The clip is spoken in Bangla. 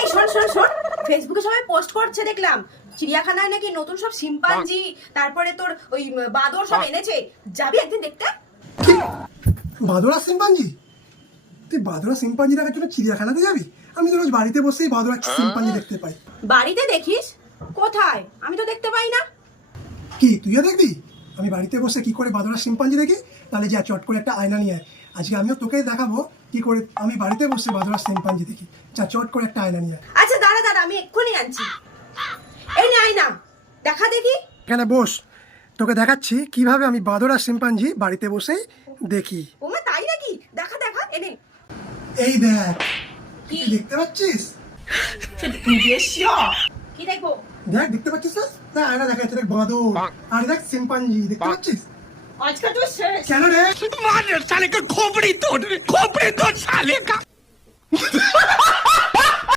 এই শোন শোন শোন, ফেসবুকে সবাই পোস্ট করছে দেখলাম, চিড়িয়াখানায় নাকি নতুন সব শিম্পাঞ্জি, তারপরে তোর ওই বাঁদর সব এনেছে। যাবি একদিন দেখতে? কি বাঁদরা শিম্পাঞ্জি? তুই বাঁদরা শিম্পাঞ্জি দেখার জন্য চিড়িয়াখানাতে যাবি? আমি তো রোজ বাড়িতে বসেই বাঁদরা শিম্পাঞ্জি দেখতে পাই। বাড়িতে দেখিস? কোথায়? আমি তো দেখতে পাই না। কি তুইও দেখবি আমি বাড়িতে বসে কি করে বাঁদরা শিম্পাঞ্জি দেখি? তাহলে যা চট করে একটা আয়না নিয়ে আয়, আজকে আমিও তোকে দেখাবো কি করে আমি বাড়িতে বসে বাঁদরা শিম্পাঞ্জি দেখি। যা চট করে একটা আয়না নিয়ে আয়। আচ্ছা দাঁড়া দাঁড়া, আমি এক্ষুনি আনছি। এই নে আয়না, দেখা দেখি। এখানে বস, তোকে দেখাচ্ছি কিভাবে আমি বাঁদরা শিম্পাঞ্জি বাড়িতে বসেই দেখি। ওমা তাই নাকি? দেখা দেখা, এনে। এই দেখ, কি? তুই দেখতে পাচ্ছিস? কি দেখবো? দেখ, দেখতে পাচ্ছিস না? না আয়না দেখা যাচ্ছে, দেখ বাঁদর আর দেখ শিম্পাঞ্জি, দেখতে পাচ্ছিস? আজকে তো শেষ। কেন রে? मार साले का खोपड़ी तोड़ साले का